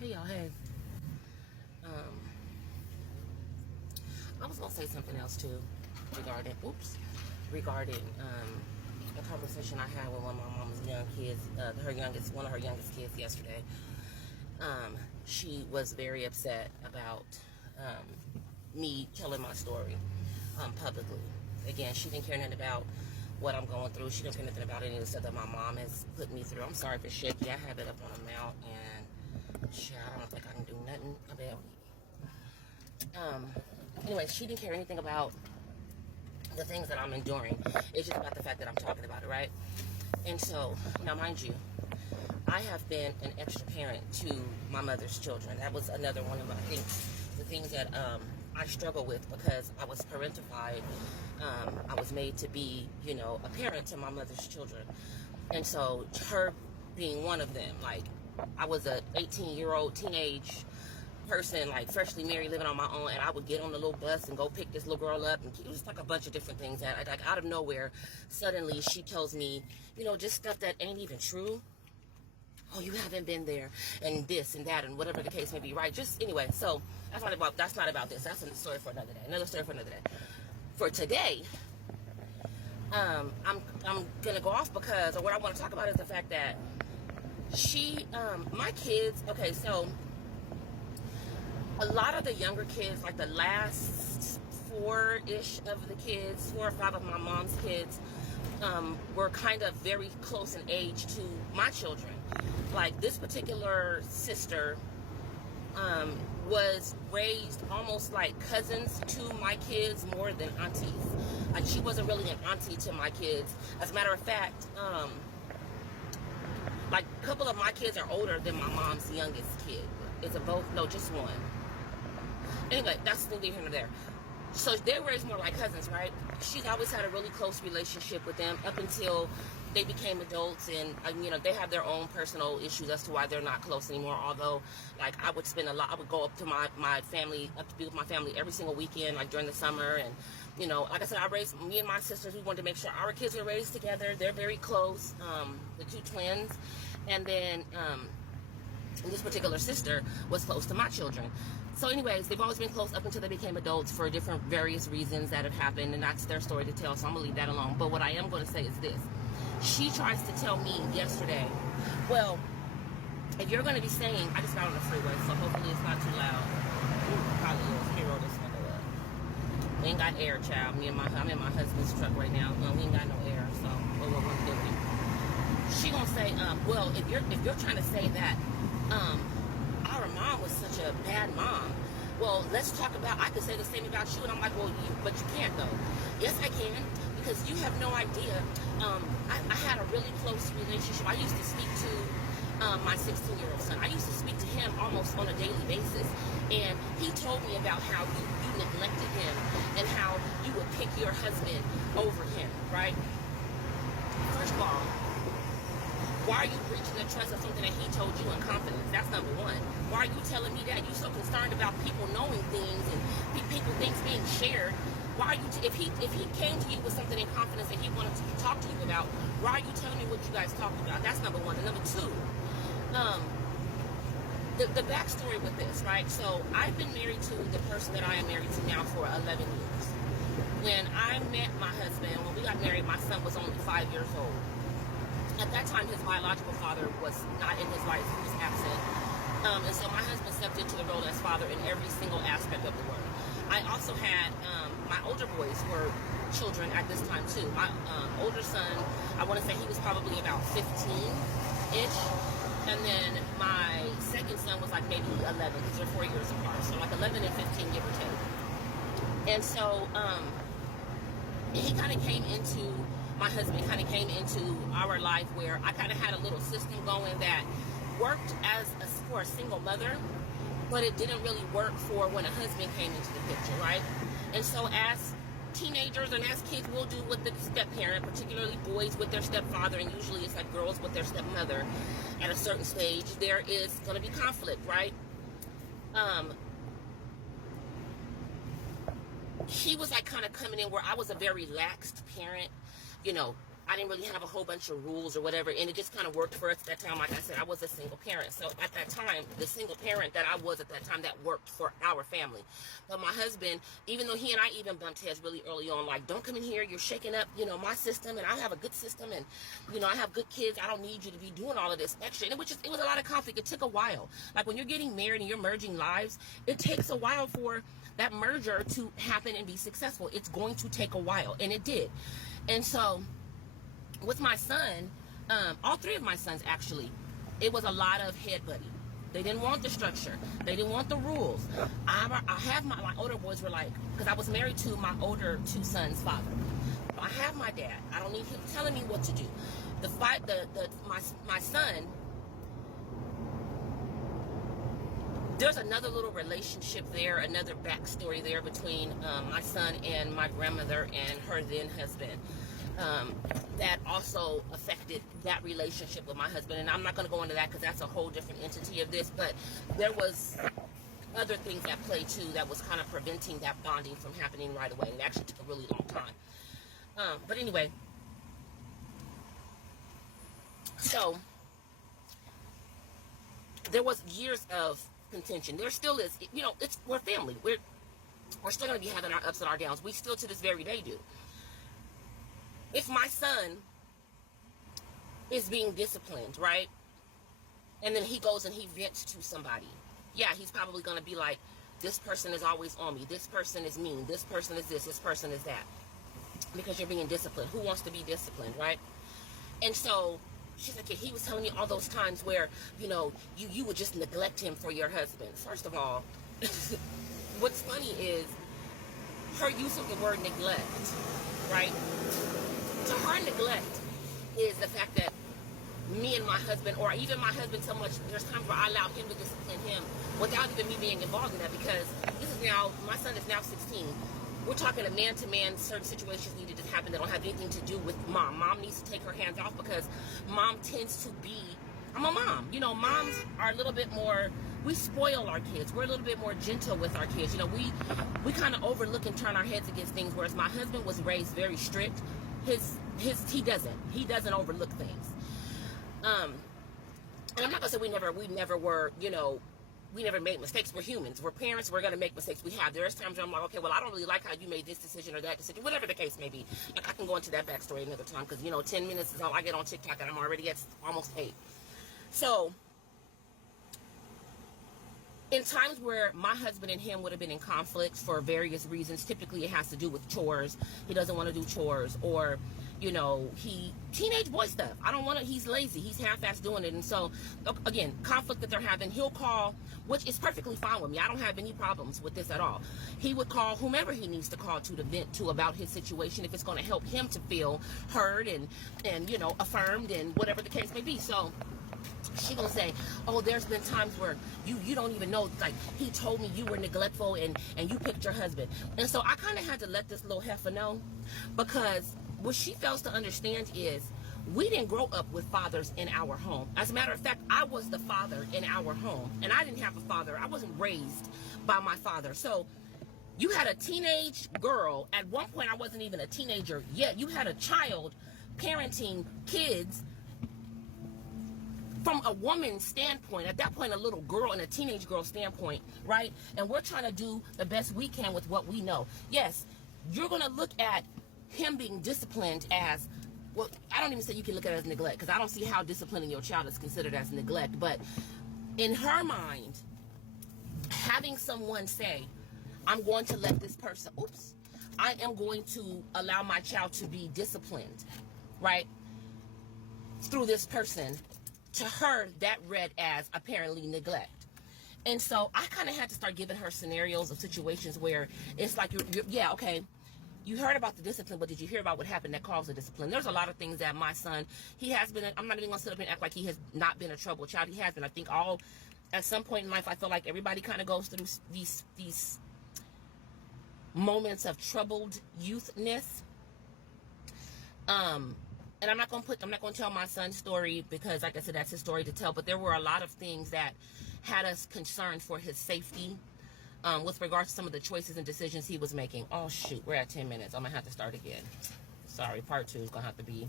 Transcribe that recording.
Hey y'all, hey. I was gonna say something else too regarding a conversation I had with one of my mom's young kids, one of her youngest kids yesterday. She was very upset about me telling my story publicly. Again, she didn't care nothing about what I'm going through. She didn't care nothing about any of the stuff that my mom has put me through. I'm sorry if it's shaky. I have it up on a mount, and I don't think I can do nothing about it. Anyway, she didn't care anything about the things that I'm enduring. It's just about the fact that I'm talking about it, right? And so, now mind you, I have been an extra parent to my mother's children. That was another one of the things that I struggle with, because I was parentified. I was made to be, a parent to my mother's children. And so her being one of them, like, I was a 18-year-old teenage person, like freshly married, living on my own, and I would get on the little bus and go pick this little girl up, and it was like a bunch of different things that, like, out of nowhere, suddenly she tells me, just stuff that ain't even true. Oh, you haven't been there, and this and that, and whatever the case may be, right? Just anyway, so that's not about this. That's a story for another day. Another story for another day. For today, I'm gonna go off because, or what I want to talk about is the fact that my kids. Okay, so a lot of the younger kids, like the last four or five of my mom's kids, were kind of very close in age to my children. Like, this particular sister was raised almost like cousins to my kids more than aunties. Like, she wasn't really an auntie to my kids. As a matter of fact, like, a couple of my kids are older than my mom's youngest kid. Is it both? No, just one. Anyway, that's neither here nor there. So they were raised more like cousins, right? She's always had a really close relationship with them up until they became adults, and they have their own personal issues as to why they're not close anymore. Although, like, I would go up to my family, up to be with my family every single weekend, like during the summer. And like I said, me and my sisters, we wanted to make sure our kids were raised together. They're very close, the two twins. And then this particular sister was close to my children. So anyways, they've always been close up until they became adults for different various reasons that have happened, and that's their story to tell, so I'm going to leave that alone. But what I am going to say is this. She tries to tell me yesterday, well, if you're going to be saying, I just got on the freeway, so hopefully it's not too loud. Ooh, probably is. Let me roll this window up. We ain't got air, child. I'm in my husband's truck right now. We ain't got no air, so what we're doing. She going to say, well, if you're trying to say that, our mom was such a bad mom, well, let's talk about, I could say the same about you. And I'm like, well, but you can't though. Yes, I can, because you have no idea. I had a really close relationship. I used to speak to my 16-year-old son. I used to speak to him almost on a daily basis. And he told me about how you neglected him and how you would pick your husband over him, right? First of all, why are you breaching the trust of something that he told you in confidence? That's number one. Why are you telling me that? You're so concerned about people knowing things and things being shared. Why are you, if he came to you with something in confidence that he wanted to talk to you about, why are you telling me what you guys talked about? That's number one. And number two, the backstory with this, right? So I've been married to the person that I am married to now for 11 years. When I met my husband, when we got married, my son was only 5 years old. At that time, his biological father was not in his life. He was absent. And so my husband stepped into the role as father in every single aspect of the word. I also had, my older boys were children at this time too. My older son, I want to say he was probably about 15-ish. And then my second son was like maybe 11, because they're 4 years apart. So like 11 and 15, give or take. And so my husband kind of came into our life where I kind of had a little system going that worked for a single mother, but it didn't really work for when a husband came into the picture, right? And so as teenagers and as kids, we'll do with the step-parent, particularly boys with their stepfather, and usually it's like girls with their stepmother. At a certain stage, there is going to be conflict, right? He was like kind of coming in where I was a very laxed parent. I didn't really have a whole bunch of rules or whatever, and it just kind of worked for us at that time. Like I said, I was a single parent. So at that time, the single parent that I was at that time, that worked for our family. But my husband, even though he and I even bumped heads really early on, like, don't come in here, you're shaking up, you know, my system, and I have a good system, and, you know, I have good kids, I don't need you to be doing all of this extra. And it was a lot of conflict. It took a while. Like, when you're getting married and you're merging lives, it takes a while for that merger to happen and be successful. It's going to take a while, and it did. And so with my son, all three of my sons, actually, it was a lot of headbutting. They didn't want the structure. They didn't want the rules. I have my older boys were like, because I was married to my older two sons' father. I have my dad. I don't need him telling me what to do. My son, there's another little relationship there, another backstory there between my son and my grandmother and her then husband. That also affected that relationship with my husband, and I'm not going to go into that because that's a whole different entity of this, but there was other things at play too that was kind of preventing that bonding from happening right away. It actually took a really long time. But anyway, so there was years of contention. There still is. You know, we're family. We're still going to be having our ups and our downs. We still to this very day do. If my son is being disciplined, right, and then he goes and he vents to somebody, yeah, he's probably going to be like, this person is always on me, this person is mean, this person is this person is that, because you're being disciplined. Who wants to be disciplined, right? And so she's like, yeah, he was telling me all those times where, you know, you would just neglect him for your husband. First of all, what's funny is her use of the word neglect, right? To her, neglect is the fact that me and my husband, or even my husband so much, there's times where I allow him to discipline him without even me being involved in that, because this is now, my son is now 16. We're talking a man-to-man, certain situations needed to happen that don't have anything to do with mom. Mom needs to take her hands off because mom tends to be, I'm a mom. You know, moms are a little bit more, we spoil our kids. We're a little bit more gentle with our kids. You know, we kind of overlook and turn our heads against things, whereas my husband was raised very strict. He doesn't overlook things. And I'm not gonna say we never were, you know, we never made mistakes. We're humans. We're parents. We're gonna make mistakes. There's times where I'm like, okay, well, I don't really like how you made this decision or that decision, whatever the case may be. Like, I can go into that backstory another time, because, you know, 10 minutes is all I get on TikTok, and I'm already at almost 8. So in times where my husband and him would have been in conflict for various reasons, typically it has to do with chores. He doesn't want to do chores, or, you know, teenage boy stuff. I don't want to, he's lazy. He's half-assed doing it. And so, again, conflict that they're having, he'll call, which is perfectly fine with me. I don't have any problems with this at all. He would call whomever he needs to call to vent to about his situation, if it's going to help him to feel heard and, you know, affirmed, and whatever the case may be. So she gonna say, oh, there's been times where you don't even know, like, he told me you were neglectful and you picked your husband. And so I kind of had to let this little heifer know, because what she fails to understand is we didn't grow up with fathers in our home. As a matter of fact, I was the father in our home, and I didn't have a father. I wasn't raised by my father. So you had a teenage girl. At one point, I wasn't even a teenager yet. You had a child parenting kids from a woman's standpoint, at that point, a little girl and a teenage girl standpoint, right? And we're trying to do the best we can with what we know. Yes, you're going to look at him being disciplined as, well, I don't even say you can look at it as neglect, because I don't see how disciplining your child is considered as neglect. But in her mind, having someone say, I'm going to let this person, I am going to allow my child to be disciplined, right, through this person, to her, that read as apparently neglect. And so I kind of had to start giving her scenarios of situations where it's like, yeah, okay, you heard about the discipline, but did you hear about what happened that caused the discipline? There's a lot of things that my son, he has been, I'm not even going to sit up and act like he has not been a troubled child. He has been. I think at some point in life, I feel like everybody kind of goes through these moments of troubled youthness. And I'm not going to tell my son's story, because, like I said, that's his story to tell. But there were a lot of things that had us concerned for his safety, with regards to some of the choices and decisions he was making. Oh, shoot, we're at 10 minutes. I'm going to have to start again. Sorry, part 2 is going to have to be